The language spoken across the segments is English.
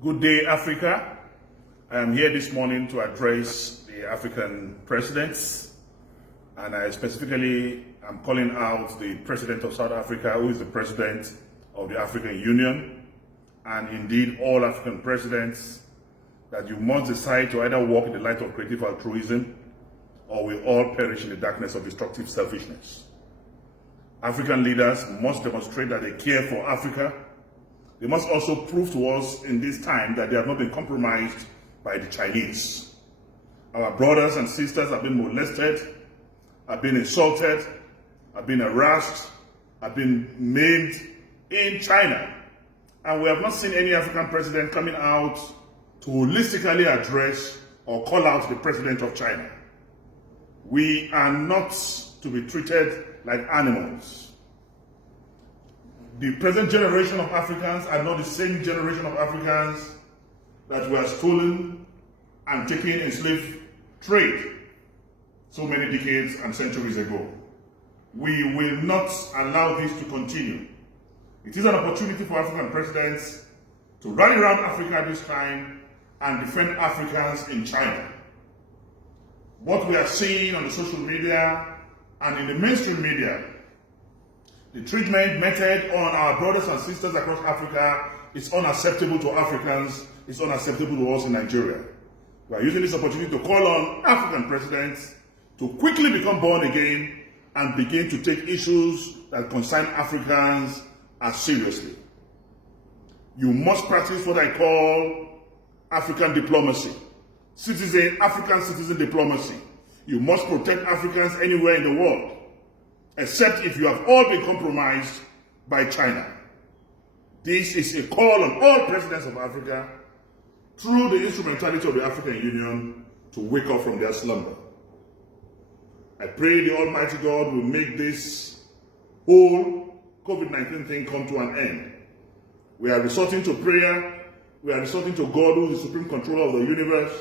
Good day, Africa. I am here this morning to address the African presidents, and I specifically am calling out the President of South Africa, who is the President of the African Union, and indeed all African presidents, that you must decide to either walk in the light of creative altruism or we all perish in the darkness of destructive selfishness. African leaders must demonstrate that they care for Africa. They must also prove to us in this time that they have not been compromised by the Chinese. Our brothers and sisters have been molested, have been insulted, have been harassed, have been maimed in China. And we have not seen any African president coming out to holistically address or call out the president of China. We are not to be treated like animals. The present generation of Africans are not the same generation of Africans that were stolen and taken in slave trade so many decades and centuries ago. We will not allow this to continue. It is an opportunity for African presidents to rally around Africa this time and defend Africans in China. What we are seeing on the social media and in the mainstream media, the treatment meted on our brothers and sisters across Africa is unacceptable to Africans, it's unacceptable to us in Nigeria. We are using this opportunity to call on African presidents to quickly become born again and begin to take issues that concern Africans as seriously. You must practice what I call African diplomacy, African citizen diplomacy. You must protect Africans anywhere in the world, except if you have all been compromised by China. This is a call on all presidents of Africa, through the instrumentality of the African Union, to wake up from their slumber. I pray the Almighty God will make this whole COVID-19 thing come to an end. We are resorting to prayer. We are resorting to God, who is the supreme controller of the universe,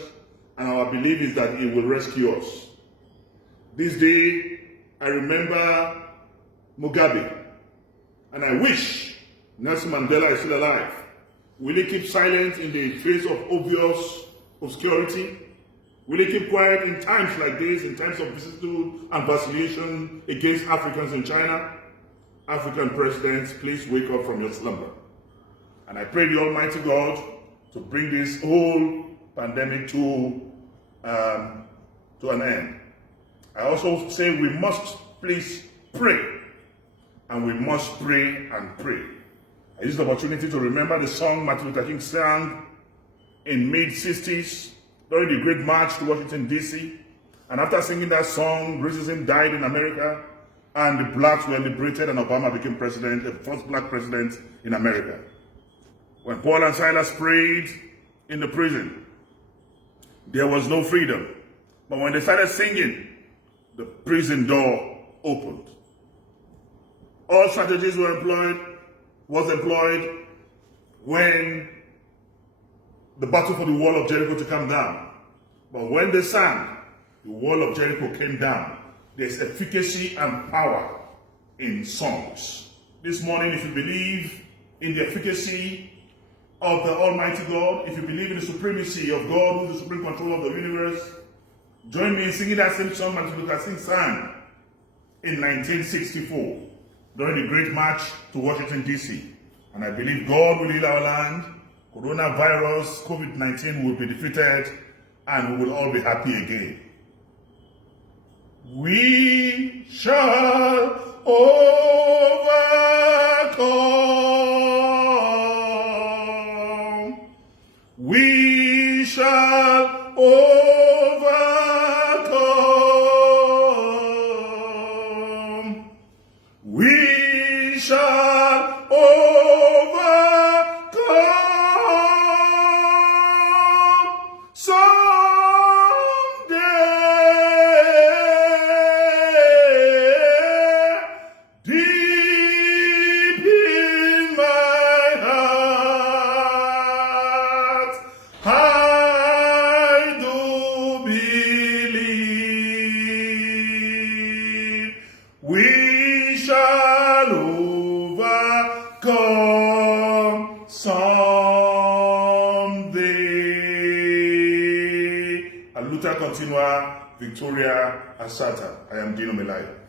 and our belief is that He will rescue us. This day, I remember Mugabe, and I wish Nelson Mandela is still alive. Will he keep silent in the face of obvious obscurity? Will he keep quiet in times like this, in times of vicissitude and vacillation against Africans in China? African presidents, please wake up from your slumber. And I pray the Almighty God to bring this whole pandemic to an end. I also say we must please pray, and we must pray and pray. I use the opportunity to remember the song Martin Luther King sang in mid-60s during the Great March to Washington, D.C. And after singing that song, racism died in America, and the blacks were liberated, and Obama became president, the first black president in America. When Paul and Silas prayed in the prison, there was no freedom. But when they started singing, the prison door opened. All strategies was employed when the battle for the wall of Jericho to come down. But when they sang, the wall of Jericho came down. There's efficacy and power in songs. This morning, if you believe in the efficacy of the Almighty God, if you believe in the supremacy of God, who is the supreme controller of the universe, join me in singing that same song Martin Luther King sang in 1964 during the Great March to Washington, D.C. And I believe God will heal our land, coronavirus, COVID-19 will be defeated, and we will all be happy again. We shall overcome. We shall overcome. We shall overcome someday. Deep in my heart, I do Aluta continua, Victoria Asata. I am Dino Melai.